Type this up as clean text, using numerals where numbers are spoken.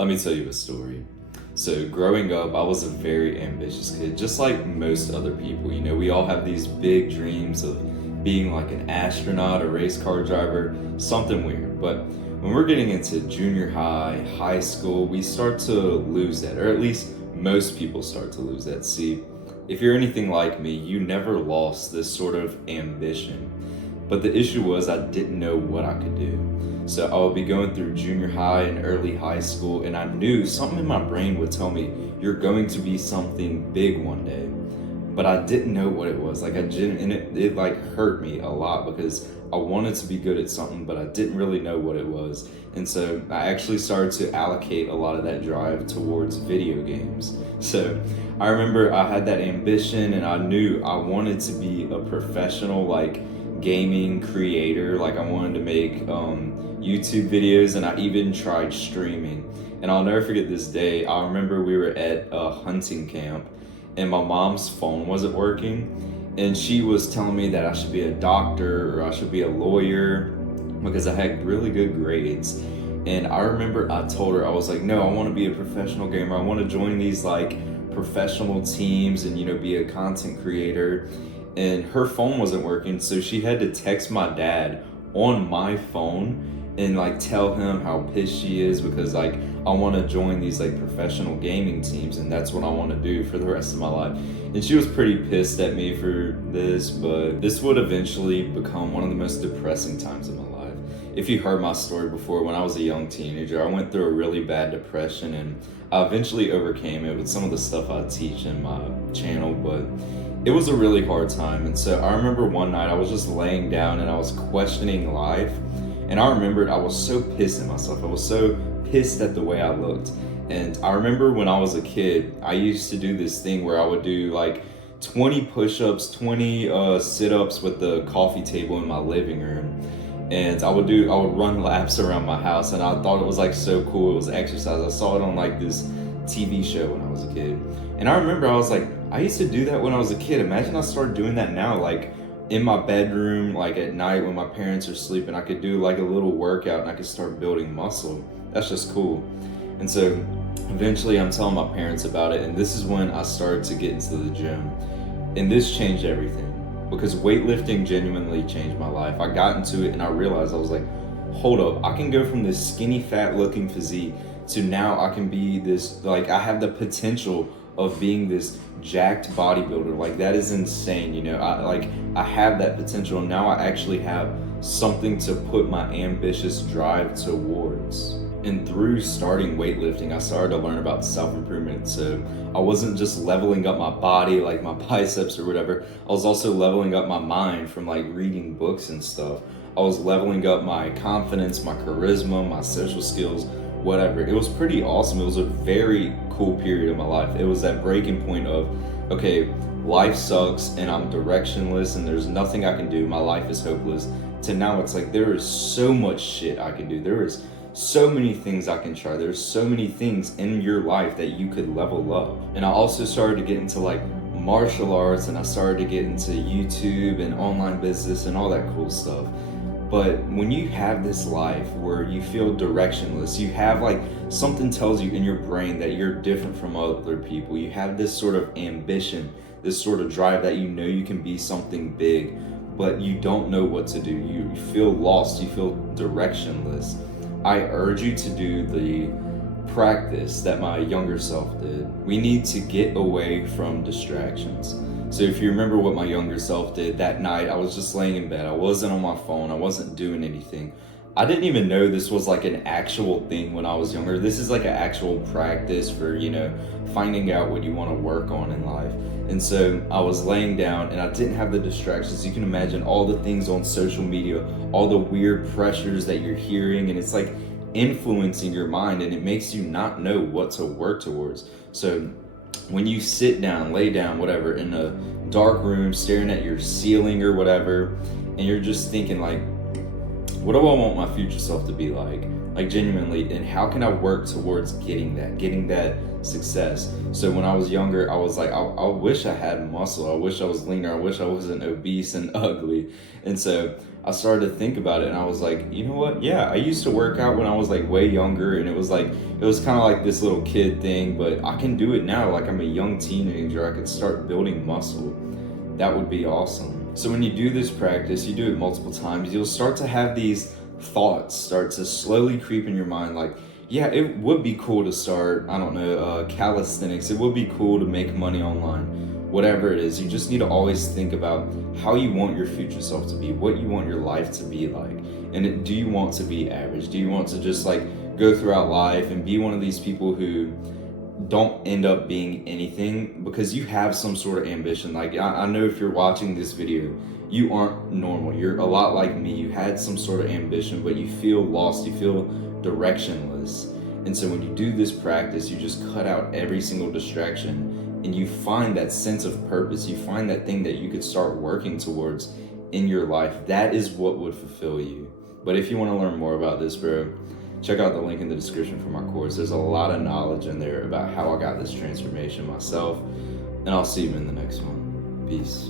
Let me tell you a story. So, growing up, I was a very ambitious kid, just like most other people. You know, we all have these big dreams of being like an astronaut, a race car driver, something weird. But when we're getting into junior high, high school, we start to lose that, or at least most people start to lose that. See, if you're anything like me, you never lost this sort of ambition. But the issue was I didn't know what I could do. So I would be going through junior high and early high school, and I knew something in my brain would tell me, you're going to be something big one day. But I didn't know what it was. Like I didn't, and it like hurt me a lot because I wanted to be good at something, but I didn't really know what it was. And so I actually started to allocate a lot of that drive towards video games. So I remember I had that ambition and I knew I wanted to be a professional, like gaming creator. Like I wanted to make YouTube videos, and I even tried streaming. And I'll never forget this day. I remember we were at a hunting camp and my mom's phone wasn't working, and she was telling me that I should be a doctor or I should be a lawyer because I had really good grades. And I remember I told her, I was like, no, I want to be a professional gamer. I want to join these like professional teams and, you know, be a content creator. And her phone wasn't working, so she had to text my dad on my phone and like tell him how pissed she is because like I want to join these like professional gaming teams and that's what I want to do for the rest of my life. And she was pretty pissed at me for this, but this would eventually become one of the most depressing times of my life. If you heard my story before, when I was a young teenager, I went through a really bad depression, and I eventually overcame it with some of the stuff I teach in my channel, but it was a really hard time. And so I remember one night I was just laying down and I was questioning life. And I remembered I was so pissed at myself. I was so pissed at the way I looked. And I remember when I was a kid, I used to do this thing where I would do like 20 push-ups, 20 sit-ups with the coffee table in my living room. And I would run laps around my house, and I thought it was like so cool. It was exercise. I saw it on like this TV show when I was a kid. And I remember I was like, I used to do that when I was a kid. Imagine I started doing that now, like in my bedroom, like at night when my parents are sleeping, I could do like a little workout and I could start building muscle. That's just cool. And so eventually I'm telling my parents about it, and this is when I started to get into the gym. And this changed everything because weightlifting genuinely changed my life. I got into it and I realized, I was like, hold up, I can go from this skinny, fat looking physique to now I can be this, like I have the potential of being this jacked bodybuilder. Like that is insane, you know. I have that potential. Now I actually have something to put my ambitious drive towards. And through starting weightlifting, I started to learn about self-improvement. So I wasn't just leveling up my body, like my biceps or whatever. I was also leveling up my mind from like reading books and stuff. I was leveling up my confidence, my charisma, my social skills, whatever. It was pretty awesome. It was a very cool period of my life. It was that breaking point of, okay, life sucks and I'm directionless and there's nothing I can do. My life is hopeless. To now it's like there is so much shit I can do. There is so many things I can try. There's so many things in your life that you could level up. And I also started to get into like martial arts, and I started to get into YouTube and online business and all that cool stuff. But when you have this life where you feel directionless, you have like something tells you in your brain that you're different from other people. You have this sort of ambition, this sort of drive that you know you can be something big, but you don't know what to do. You feel lost, you feel directionless. I urge you to do the practice that my younger self did. We need to get away from distractions. So if you remember what my younger self did that night, I was just laying in bed. I wasn't on my phone. I wasn't doing anything. I didn't even know this was like an actual thing when I was younger. This is like an actual practice for, you know, finding out what you want to work on in life. And so I was laying down and I didn't have the distractions. You can imagine all the things on social media, all the weird pressures that you're hearing, and it's like influencing your mind, and it makes you not know what to work towards. So when you sit down, lay down, whatever, in a dark room, staring at your ceiling or whatever, and you're just thinking like, what do I want my future self to be like genuinely, and how can I work towards getting that success? So when I was younger, I was like, I wish I had muscle. I wish I was leaner. I wish I wasn't obese and ugly. And so I I started to think about it, and I was like, you know what? Yeah, I used to work out when I was like way younger, and it was kind of like this little kid thing, but I can do it now. Like I'm a young teenager, I could start building muscle. That would be awesome. So when you do this practice, you do it multiple times, you'll start to have these thoughts start to slowly creep in your mind, like, yeah, it would be cool to start, I don't know, calisthenics. It would be cool to make money online. Whatever it is, you just need to always think about how you want your future self to be, what you want your life to be like. And do you want to be average? Do you want to just like go throughout life and be one of these people who don't end up being anything because you have some sort of ambition? Like, I know if you're watching this video, you aren't normal. You're a lot like me. You had some sort of ambition, but you feel lost. You feel directionless. And so when you do this practice, you just cut out every single distraction and you find that sense of purpose. You find that thing that you could start working towards in your life. That is what would fulfill you. But if you want to learn more about this, bro, check out the link in the description for my course. There's a lot of knowledge in there about how I got this transformation myself. And I'll see you in the next one. Peace.